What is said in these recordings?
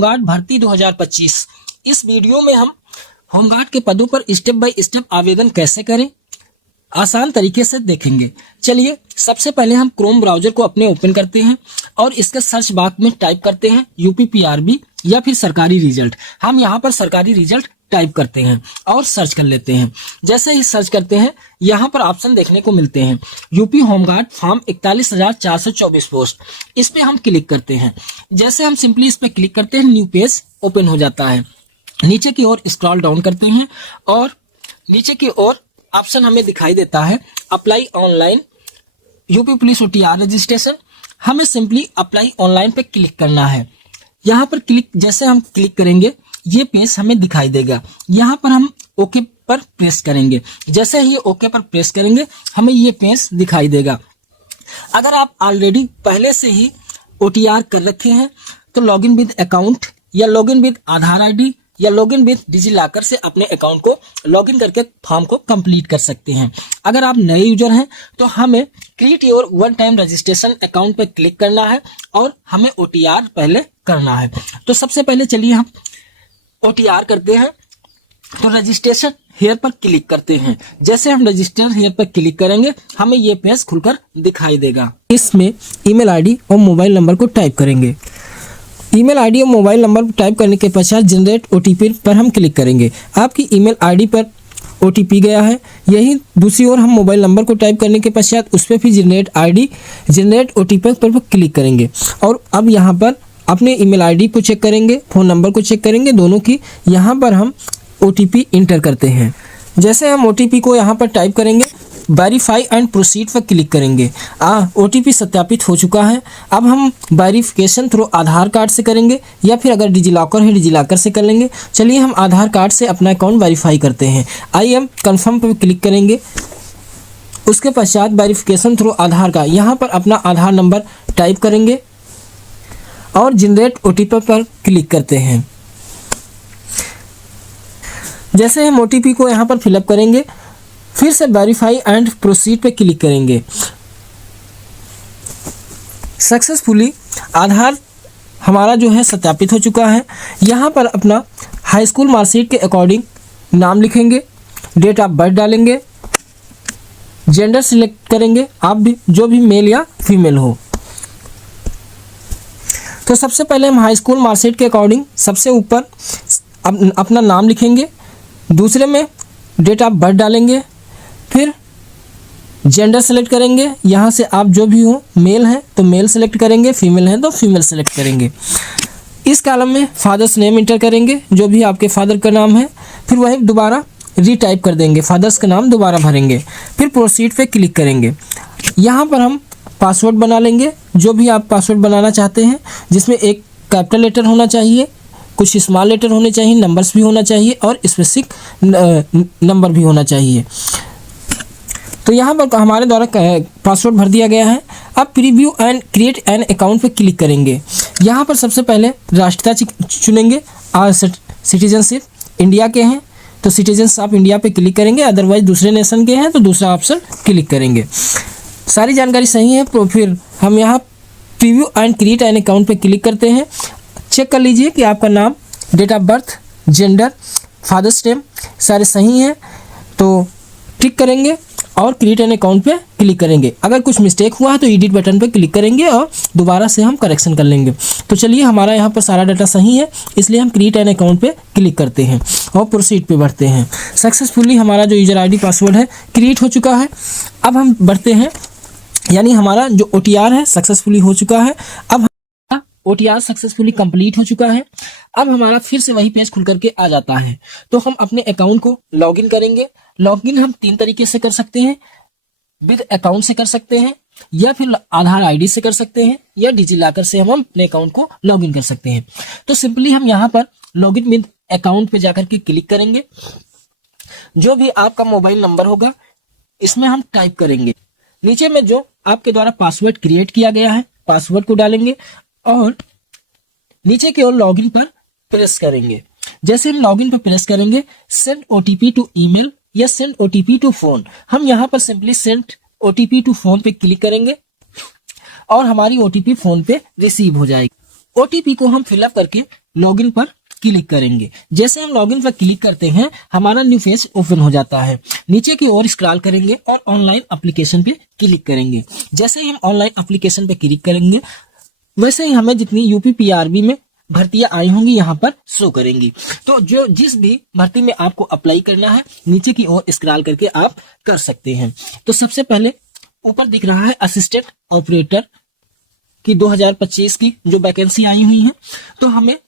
Home guard भर्ती 2025। इस video में हम होमगार्ड के पदों पर स्टेप बाय स्टेप आवेदन कैसे करें आसान तरीके से देखेंगे। चलिए सबसे पहले हम क्रोम ब्राउजर को अपने ओपन करते हैं और इसके सर्च बॉक्स में टाइप करते हैं यूपीपीआरबी या फिर सरकारी रिजल्ट। हम यहाँ पर सरकारी रिजल्ट टाइप करते हैं और सर्च कर लेते हैं। जैसे ही सर्च करते हैं यहाँ पर ऑप्शन देखने को मिलते हैं यूपी होमगार्ड फॉर्म 41,424 पोस्ट। इस पे हम क्लिक करते हैं। जैसे हम सिंपली इस पे क्लिक करते हैं न्यू पेज ओपन हो जाता है। नीचे की ओर स्क्रॉल डाउन करते हैं और नीचे की ओर ऑप्शन हमें दिखाई देता है apply online UP police OTR registration. हमें सिंपली अप्लाई ऑनलाइन पे क्लिक करना है। यहाँ पर क्लिक जैसे हम क्लिक करेंगे ये पेज हमें दिखाई देगा। यहाँ पर हम ओके पर प्रेस करेंगे। जैसे ही ओके पर प्रेस करेंगे हमें ये पेज दिखाई देगा। अगर आप ऑलरेडी पहले से ही ओटीआर कर रखे हैं तो लॉगिन विद अकाउंट या लॉगिन विद आधार आईडी या लॉगिन विद डिजिलॉकर से अपने अकाउंट को लॉगिन करके फॉर्म को कंप्लीट कर सकते हैं। अगर आप नए यूजर हैं तो हमें create your one time registration account पर क्लिक करना है और हमें ओटीआर पहले करना है। तो सबसे पहले चलिए हम ओटीआर करते हैं। तो रजिस्ट्रेशन हेयर पर क्लिक करते हैं। जैसे हम रजिस्टर हेयर पर क्लिक करेंगे हमें ये पेज खुलकर दिखाई देगा। इसमें ईमेल आईडी और मोबाइल नंबर को टाइप करेंगे। ईमेल आईडी और मोबाइल नंबर टाइप करने के पश्चात जनरेट ओटीपी पर हम क्लिक करेंगे। आपकी ईमेल आईडी पर ओटीपी गया है। यही दूसरी ओर हम मोबाइल नंबर को टाइप करने के पश्चात उस पर भी जनरेट ओटीपी पर क्लिक करेंगे और अब यहाँ पर अपने ईमेल आईडी को चेक करेंगे, फ़ोन नंबर को चेक करेंगे, दोनों की। यहाँ पर हम ओटीपी इंटर करते हैं। जैसे हम ओटीपी को यहाँ पर टाइप करेंगे वेरीफाई एंड प्रोसीड पर क्लिक करेंगे। ओटीपी सत्यापित हो चुका है। अब हम वेरिफिकेशन थ्रू आधार कार्ड से करेंगे या फिर अगर डिजिलॉकर है डिजिलॉकर से कर लेंगे। चलिए हम आधार कार्ड से अपना अकाउंट वेरीफाई करते हैं। आई एम कन्फर्म पर क्लिक करेंगे। उसके पश्चात वेरिफिकेशन थ्रू आधार का यहाँ पर अपना आधार नंबर टाइप करेंगे और जनरेट ओटीपी पर क्लिक करते हैं। जैसे हम ओटीपी को यहाँ पर फिलअप करेंगे फिर से वेरीफाई एंड प्रोसीड पे क्लिक करेंगे। सक्सेसफुली आधार हमारा जो है सत्यापित हो चुका है। यहाँ पर अपना हाई स्कूल मार्कशीट के अकॉर्डिंग नाम लिखेंगे, डेट ऑफ बर्थ डालेंगे, जेंडर सिलेक्ट करेंगे, आप भी जो भी मेल या फीमेल हो। तो सबसे पहले हम हाई स्कूल मार्कशीट के अकॉर्डिंग सबसे ऊपर अपना नाम लिखेंगे, दूसरे में डेट ऑफ बर्थ डालेंगे, फिर जेंडर सेलेक्ट करेंगे। यहाँ से आप जो भी हो, मेल है तो मेल सेलेक्ट करेंगे, फीमेल है तो फीमेल सेलेक्ट करेंगे। इस कॉलम में फादर्स नेम इंटर करेंगे, जो भी आपके फादर का नाम है। फिर वही दोबारा रीटाइप कर देंगे, फादर्स का नाम दोबारा भरेंगे। फिर प्रोसीड पे क्लिक करेंगे। यहाँ पर हम पासवर्ड बना लेंगे, जो भी आप पासवर्ड बनाना चाहते हैं, जिसमें एक कैपिटल लेटर होना चाहिए, कुछ स्मॉल लेटर होने चाहिए, नंबर्स भी होना चाहिए और स्पेसिफिक नंबर भी होना चाहिए। तो यहाँ पर हमारे द्वारा पासवर्ड भर दिया गया है। अब preview and create an account पे क्लिक करेंगे। यहाँ पर सबसे पहले राष्ट्रीयता चुनेंगे। सिटीजनशिप इंडिया के हैं तो सिटीजन्स ऑफ इंडिया पे क्लिक करेंगे, अदरवाइज दूसरे नेशन के हैं तो दूसरा ऑप्शन क्लिक करेंगे। सारी जानकारी सही है तो फिर हम यहाँ preview and create an account पे क्लिक करते हैं। चेक कर लीजिए कि आपका नाम, date of birth, gender, father's name सारे सही हैं तो टिक करेंगे और क्रिएट एन अकाउंट पे क्लिक करेंगे। अगर कुछ मिस्टेक हुआ है तो एडिट बटन पे क्लिक करेंगे और दोबारा से हम करेक्शन कर लेंगे। तो चलिए हमारा यहाँ पर सारा डाटा सही है, इसलिए हम क्रिएट एन अकाउंट पे क्लिक करते हैं और प्रोसीड पे बढ़ते हैं। सक्सेसफुली हमारा जो यूजर आईडी पासवर्ड है क्रिएट हो चुका है। अब हम बढ़ते हैं, यानी हमारा जो ओटीआर है सक्सेसफुली हो चुका है। अब ओटीआर सक्सेसफुली कंप्लीट हो चुका है। अब हमारा फिर से वही पेज खुल करके आ जाता है। तो हम अपने अकाउंट को लॉगिन करेंगे। लॉगिन हम 3 तरीके से कर सकते हैं, विद अकाउंट से कर सकते हैं या फिर आधार आईडी से कर सकते हैं या डिजिलॉकर से हम अपने अकाउंट को लॉगिन कर सकते हैं। तो सिंपली हम यहाँ पर लॉगिन विद अकाउंट पे जाकर के क्लिक करेंगे। जो भी आपका मोबाइल नंबर होगा इसमें हम टाइप करेंगे। नीचे में जो आपके द्वारा पासवर्ड क्रिएट किया गया है पासवर्ड को डालेंगे और नीचे की ओर लॉगिन पर प्रेस करेंगे। जैसे हम लॉगिन पर प्रेस करेंगे सेंड ओटीपी टू ईमेल या सेंड ओटीपी टू फोन, हम यहाँ पर simply send OTP to phone पे क्लिक करेंगे और हमारी ओटीपी फोन पे रिसीव हो जाएगी। ओटीपी को हम फिलअप करके लॉगिन पर क्लिक करेंगे। जैसे हम लॉगिन पर क्लिक करते हैं हमारा न्यू पेज ओपन हो जाता है। नीचे की ओर स्क्रॉल करेंगे और ऑनलाइन एप्लीकेशन पे क्लिक करेंगे। जैसे ही हम ऑनलाइन एप्लीकेशन पे क्लिक करेंगे वैसे ही हमें जितनी यूपीपीआरबी में भर्तियां आई होंगी यहाँ पर शो करेंगी। तो जो जिस भी भर्ती में आपको अप्लाई करना है नीचे की ओर स्क्रॉल करके आप कर सकते हैं। तो सबसे पहले ऊपर दिख रहा है असिस्टेंट ऑपरेटर की 2025 की जो वैकेंसी आई हुई है। तो हमें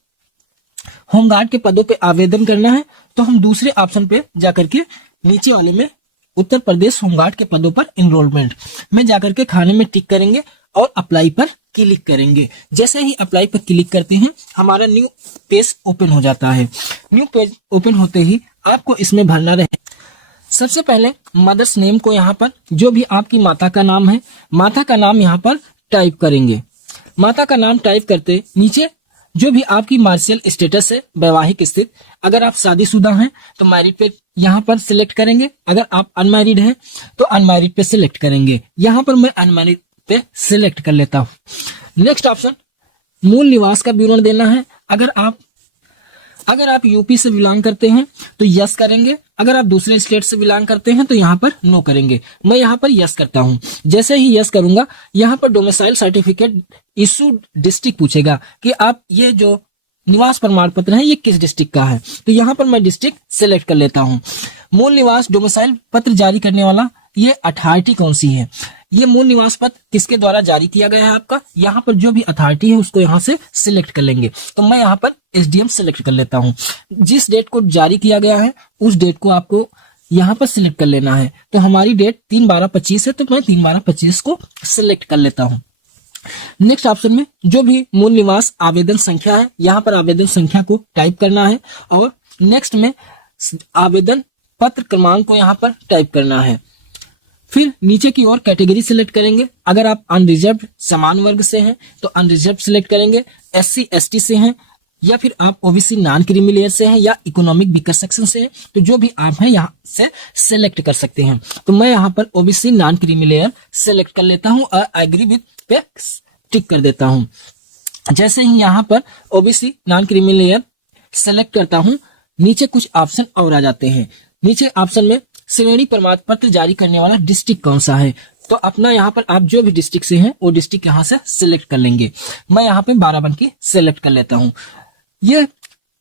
होमगार्ड के पदों पे आवेदन करना है। तो हम दूसरे ऑप्शन पे जाकर के नीचे वाले में उत्तर प्रदेश होमगार्ड के पदों पर एनरोलमेंट में जाकर के खाने में टिक करेंगे और अप्लाई पर क्लिक करेंगे। जैसे ही अप्लाई पर क्लिक करते हैं हमारा न्यू पेज ओपन हो जाता है। न्यू पेज ओपन होते ही आपको इसमें भरना रहे। सबसे पहले मदर्स नेम को यहाँ पर जो भी आपकी माता का नाम है माता का नाम यहाँ पर टाइप करेंगे। माता का नाम टाइप करते नीचे जो भी आपकी मार्शियल स्टेटस है वैवाहिक स्थिति, अगर आप शादीशुदा हैं तो मैरिड पे यहाँ पर सिलेक्ट करेंगे। अगर आप अनमैरिड हैं तो अनमैरिड पे सिलेक्ट करेंगे। यहाँ पर मैं अनमैरिड पे सिलेक्ट कर लेता हूँ। नेक्स्ट ऑप्शन मूल निवास का विवरण देना है। अगर आप यूपी से बिलोंग करते हैं तो यस करेंगे। अगर आप दूसरे स्टेट से बिलोंग करते हैं तो यहाँ पर नो करेंगे। मैं यहाँ पर यस करता हूँ। जैसे ही यस करूंगा यहाँ पर डोमिसाइल सर्टिफिकेट इशू डिस्ट्रिक्ट पूछेगा कि आप ये जो निवास प्रमाण पत्र है ये किस डिस्ट्रिक्ट का है। तो यहाँ पर मैं डिस्ट्रिक्ट सिलेक्ट कर लेता हूँ। मूल निवास डोमिसाइल पत्र जारी करने वाला ये अथॉरिटी कौन सी है, ये मूल निवास पत्र किसके द्वारा जारी किया गया है आपका, यहाँ पर जो भी अथॉरिटी है उसको यहाँ से सिलेक्ट कर लेंगे। तो मैं यहाँ पर एसडीएम सिलेक्ट कर लेता हूँ। जिस डेट को जारी किया गया है उस डेट को आपको यहाँ पर सिलेक्ट कर लेना है। तो हमारी डेट 3/12/25 है तो मैं 3/12/25 को सिलेक्ट कर लेता हूँ। नेक्स्ट ऑप्शन में जो भी मूल निवास आवेदन संख्या है यहाँ पर आवेदन संख्या को टाइप करना है और नेक्स्ट में आवेदन पत्र क्रमांक को यहाँ पर टाइप करना है। फिर नीचे की ओर कैटेगरी सिलेक्ट करेंगे। अगर आप अनरिजर्व समान वर्ग से हैं तो अनरिजर्व सिलेक्ट करेंगे। एससी एसटी से हैं या फिर आप ओबीसी नॉन क्रीमी लेयर से हैं या इकोनॉमिक वीकर सेक्शन से हैं तो जो भी आप हैं यहाँ से सिलेक्ट कर सकते हैं। तो मैं यहाँ पर OBC non creamy layer select कर लेता हूँ और एग्री विद पे टिक कर देता हूँ। जैसे ही यहाँ पर OBC non creamy layer select करता हूँ नीचे कुछ ऑप्शन और आ जाते हैं। नीचे ऑप्शन में श्रेणी प्रमाण पत्र जारी करने वाला डिस्ट्रिक्ट कौन सा है। तो अपना यहाँ पर आप जो भी डिस्ट्रिक्ट से हैं वो डिस्ट्रिक्ट यहाँ से सिलेक्ट कर लेंगे। मैं यहाँ पे बाराबंकी सिलेक्ट कर लेता हूँ। ये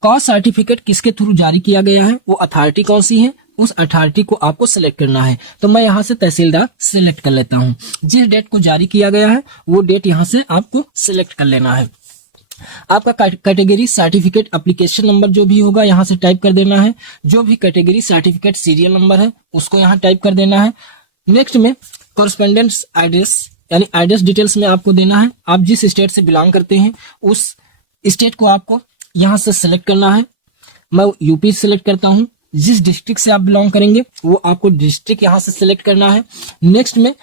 कास्ट सर्टिफिकेट किसके थ्रू जारी किया गया है वो अथॉरिटी कौन सी है उस अथॉरिटी को आपको सिलेक्ट करना है। तो मैं यहाँ से तहसीलदार सिलेक्ट कर लेता हूँ। जिस डेट को जारी किया गया है वो डेट यहाँ से आपको सिलेक्ट कर लेना है। आपका कैटेगरी सर्टिफिकेट एप्लीकेशन नंबर जो भी होगा यहाँ से टाइप कर देना है। जो भी कैटेगरी सर्टिफिकेट सीरियल नंबर है उसको यहाँ टाइप कर देना है। नेक्स्ट में कॉरेस्पोंडेंस एड्रेस यानी एड्रेस डिटेल्स में आपको देना है। आप जिस स्टेट से बिलोंग करते हैं उस स्टेट को आपको यहाँ से सिलेक्ट करना है। मैं यूपी सिलेक्ट करता हूँ। जिस डिस्ट्रिक्ट से आप बिलोंग करेंगे वो आपको डिस्ट्रिक्ट यहाँ से सिलेक्ट करना है। नेक्स्ट में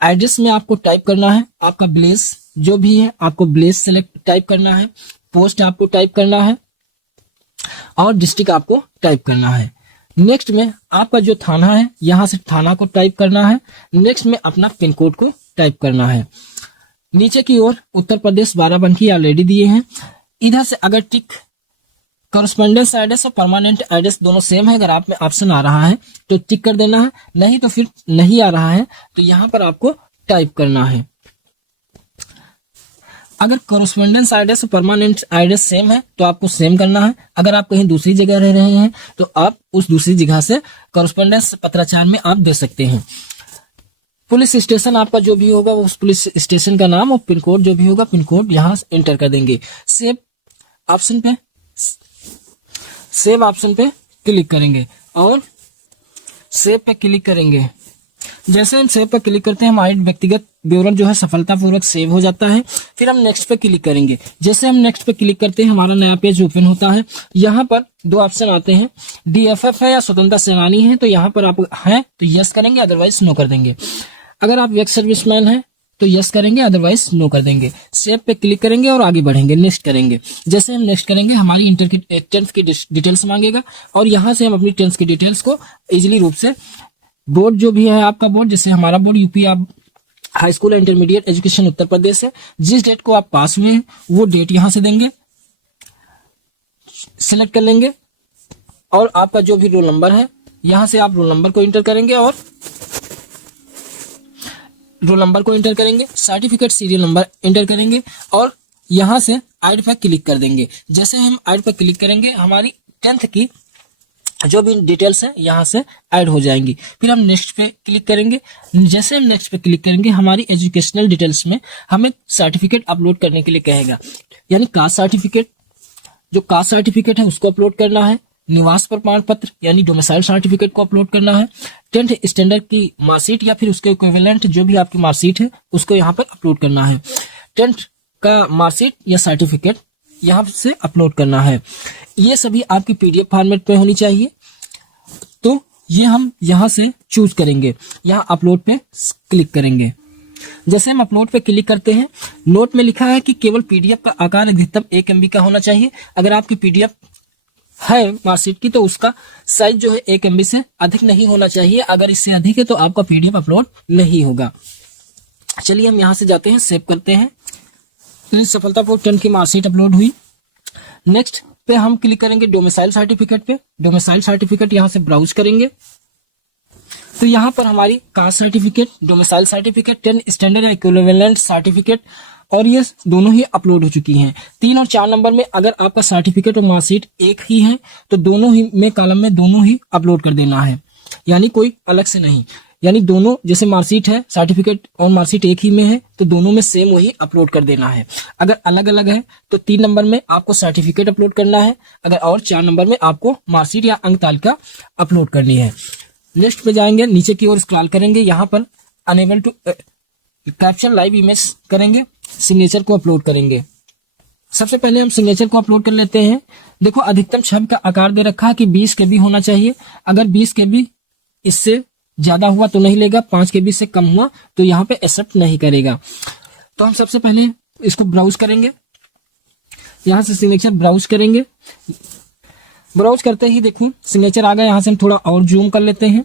एड्रेस में आपको टाइप करना है आपका विलेज जो भी है आपको विलेज सेलेक्ट टाइप करना है। पोस्ट आपको टाइप करना है और डिस्ट्रिक्ट आपको टाइप करना है। नेक्स्ट में आपका जो थाना है यहाँ से थाना को टाइप करना है। नेक्स्ट में अपना पिन कोड को टाइप करना है। नीचे की ओर उत्तर प्रदेश बाराबंकी ऑलरेडी दिए हैं। इधर से अगर टिक कॉरेस्पोंडेंस एड्रेस और परमानेंट एड्रेस दोनों सेम है अगर आप में ऑप्शन आ रहा है तो टिक कर देना है, नहीं तो फिर नहीं आ रहा है तो यहाँ पर आपको टाइप करना है। अगर कॉरेस्पोंडेंस एड्रेस और परमानेंट एड्रेस सेम है तो आपको सेम करना है। अगर आप कहीं दूसरी जगह रह रहे हैं तो आप उस दूसरी जगह से कॉरेस्पोंडेंस पत्राचार में आप दे सकते हैं। पुलिस स्टेशन आपका जो भी होगा वो उस पुलिस स्टेशन का नाम और पिन कोड जो भी होगा पिन कोड यहाँ इंटर कर देंगे। सेव ऑप्शन पे क्लिक करेंगे और सेव पे क्लिक करेंगे। जैसे हम सेव पर क्लिक करते हैं हमारी व्यक्तिगत विवरण जो है सफलतापूर्वक सेव हो जाता है। फिर हम नेक्स्ट पे क्लिक करेंगे। जैसे हम नेक्स्ट पे क्लिक करते हैं हमारा नया पेज ओपन होता है। यहाँ पर दो ऑप्शन आते हैं, डीएफएफ है या स्वतंत्रता सेनानी है। तो यहाँ पर आप हैं तो यस करेंगे अदरवाइज नो कर देंगे। अगर आप एक्स सर्विसमैन हैं तो यस करेंगे अदरवाइज नो कर देंगे। सेव पे क्लिक करेंगे और आगे बढ़ेंगे, नेक्स्ट करेंगे। जैसे हम नेक्स्ट करेंगे हमारी इंटर की 10th की डिटेल्स मांगेगा और यहाँ से हम अपनी 10th की डिटेल्स को इजिली रूप से बोर्ड जो भी है आपका बोर्ड, जैसे हमारा बोर्ड यूपी आप high school intermediate education Uttar Pradesh है। जिस डेट को आप पास हुए हैं वो डेट यहां से देंगे, सिलेक्ट कर लेंगे और आपका जो भी रोल नंबर है यहां से आप रोल नंबर को इंटर करेंगे और सर्टिफिकेट सीरियल नंबर इंटर करेंगे और यहां से ऐड पर क्लिक कर देंगे। जैसे हम ऐड पर क्लिक करेंगे हमारी 10th की जो भी डिटेल्स है यहाँ से ऐड हो जाएंगी। फिर हम नेक्स्ट पे क्लिक करेंगे। जैसे हम नेक्स्ट पे क्लिक करेंगे हमारी एजुकेशनल डिटेल्स में हमें सर्टिफिकेट अपलोड करने के लिए कहेगा, यानी कास्ट सर्टिफिकेट, जो कास्ट सर्टिफिकेट है उसको अपलोड करना है, निवास प्रमाण पत्र यानी डोमिसाइल सर्टिफिकेट को अपलोड करना है, 10th स्टैंडर्ड की मार्कशीट या फिर उसके इक्विवेलेंट जो भी आपकी मार्कशीट है उसको यहाँ पर अपलोड करना है। 10th का मार्कशीट या सर्टिफिकेट यहाँ से अपलोड करना है। ये सभी आपकी पीडीएफ फॉर्मेट पे होनी चाहिए। तो ये हम यहाँ से चूज करेंगे, यहाँ अपलोड पे क्लिक करेंगे। जैसे हम अपलोड पे क्लिक करते हैं, नोट में लिखा है कि केवल पीडीएफ का आकार अधिकतम 1 MB का होना चाहिए। अगर आपकी पीडीएफ है मार्कशीट की तो उसका साइज जो है 1 MB से अधिक नहीं होना चाहिए। अगर इससे अधिक है तो आपका पीडीएफ अपलोड नहीं होगा। चलिए हम यहाँ से जाते हैं, सेव करते हैं। सफलतापूर्वक 10 की मार्कशीट अपलोड हुई। नेक्स्ट पे हम क्लिक करेंगे डोमिसाइल सर्टिफिकेट पे। डोमिसाइल सर्टिफिकेट यहाँ से ब्राउज करेंगे तो यहाँ पर हमारी caste certificate, domicile certificate, 10th standard या इक्विवेलेंट सर्टिफिकेट और ये दोनों ही अपलोड हो चुकी हैं। 3 और 4 नंबर में अगर आपका सर्टिफिकेट और मार्कशीट एक ही है तो दोनों ही में कॉलम में दोनों ही अपलोड कर देना है, यानी कोई अलग से नहीं। यानी दोनों, जैसे मार्कशीट है, सर्टिफिकेट और मार्कशीट एक ही में है तो दोनों में सेम वही अपलोड कर देना है। अगर अलग अलग है तो 3 नंबर में आपको सर्टिफिकेट अपलोड करना है, अगर और 4 नंबर में आपको मार्कशीट या अंक तालिका अपलोड करनी है। नेक्स्ट पे जाएंगे, नीचे की ओर स्क्रॉल करेंगे, यहाँ पर enable to capture live image करेंगे, सिग्नेचर को अपलोड करेंगे। सबसे पहले हम सिग्नेचर को अपलोड कर लेते हैं। देखो अधिकतम छवि का आकार दे रखा है कि 20 KB होना चाहिए। अगर 20 KB इससे ज्यादा हुआ तो नहीं लेगा, 5 KB से कम हुआ तो यहाँ पे एक्सेप्ट नहीं करेगा। तो हम सबसे पहले इसको ब्राउज करेंगे, यहाँ से सिग्नेचर ब्राउज करेंगे। ब्राउज करते ही देखो सिग्नेचर आ गया। यहाँ से हम थोड़ा और जूम कर लेते हैं।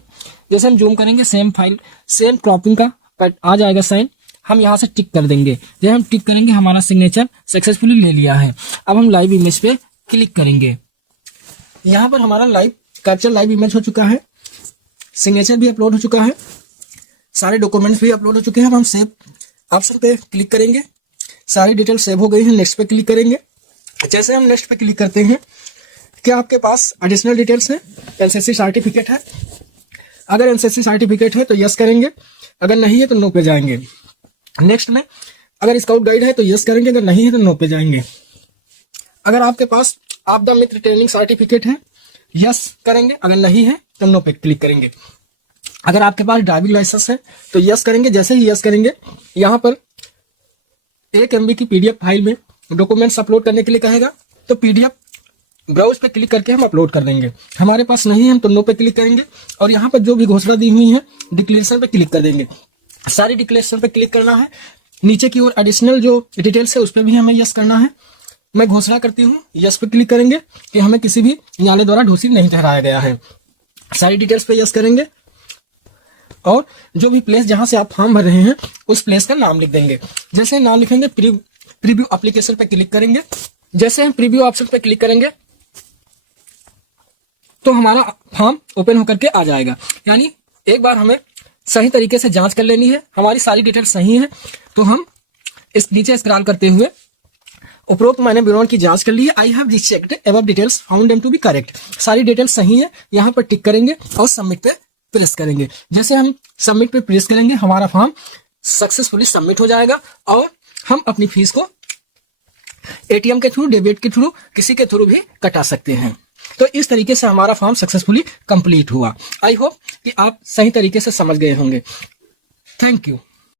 जैसे हम जूम करेंगे सेम फाइल, सेम क्रॉपिंग का आ जाएगा साइन। हम यहाँ से टिक कर देंगे। जब हम टिक करेंगे हमारा सिग्नेचर सक्सेसफुली ले लिया है। अब हम लाइव इमेज पे क्लिक करेंगे। यहाँ पर हमारा कैप्चर लाइव इमेज हो चुका है, सिग्नेचर भी अपलोड हो चुका है, सारे डॉक्यूमेंट्स भी अपलोड हो चुके हैं। अब हम सेव ऑप्शन पे क्लिक करेंगे, सारी डिटेल सेव हो गई है। नेक्स्ट पे क्लिक करेंगे। जैसे हम नेक्स्ट पे क्लिक करते हैं, क्या आपके पास एडिशनल डिटेल्स है, एनसीसी सर्टिफिकेट है? अगर एनसीसी सर्टिफिकेट है तो यस करेंगे, अगर नहीं है तो नो पे जाएंगे। नेक्स्ट में अगर स्काउट गाइड है तो यस करेंगे, अगर नहीं है तो नो पे जाएंगे। अगर आपके पास आपदा मित्र ट्रेनिंग सर्टिफिकेट है, यस करेंगे, अगर नहीं है तो नो पे क्लिक करेंगे। अगर आपके पास ड्राइविंग लाइसेंस है तो यस करेंगे। जैसे ही यस करेंगे यहाँ पर 1 MB की पीडीएफ फाइल में डॉक्यूमेंट्स अपलोड करने के लिए कहेगा, तो पीडीएफ ब्राउज पे क्लिक करके हम अपलोड कर देंगे। हमारे पास नहीं है हम तो नो पे क्लिक करेंगे और यहाँ पर जो भी घोषणा दी हुई है डिक्लेरेशन पे क्लिक कर देंगे। सारी डिक्लेरेशन पे क्लिक करना है। नीचे की ओर एडिशनल जो डिटेल्स है उस पर भी हमें यस करना है। मैं घोषणा करती हूँ, यस पे क्लिक करेंगे कि हमें किसी भी न्यायालय द्वारा दोषी नहीं ठहराया गया है। सारी डिटेल्स पे यस करेंगे और जो भी प्लेस जहां से आप फॉर्म भर रहे हैं उस प्लेस का नाम लिख देंगे। जैसे नाम लिखेंगे प्रीव्यू एप्लीकेशन पे क्लिक करेंगे। जैसे हम प्रीव्यू ऑप्शन पे क्लिक करेंगे तो हमारा फॉर्म ओपन होकर के आ जाएगा। यानी एक बार हमें सही तरीके से जांच कर लेनी है, हमारी सारी डिटेल सही है तो हम इस नीचे स्क्रॉल करते हुए उपरोक्त मैंने विवरण की जांच कर ली है। I have rechecked above details, found them to be correct. सारी डिटेल सही है, यहाँ पर टिक करेंगे और सबमिट पे प्रेस करेंगे। जैसे हम सबमिट पे प्रेस करेंगे हमारा फॉर्म सक्सेसफुली सबमिट हो जाएगा और हम अपनी फीस को एटीएम के थ्रू, डेबिट के थ्रू, किसी के थ्रू भी कटा सकते हैं। तो इस तरीके से हमारा फॉर्म सक्सेसफुली कंप्लीट हुआ। आई होप कि आप सही तरीके से समझ गए होंगे। Thank you.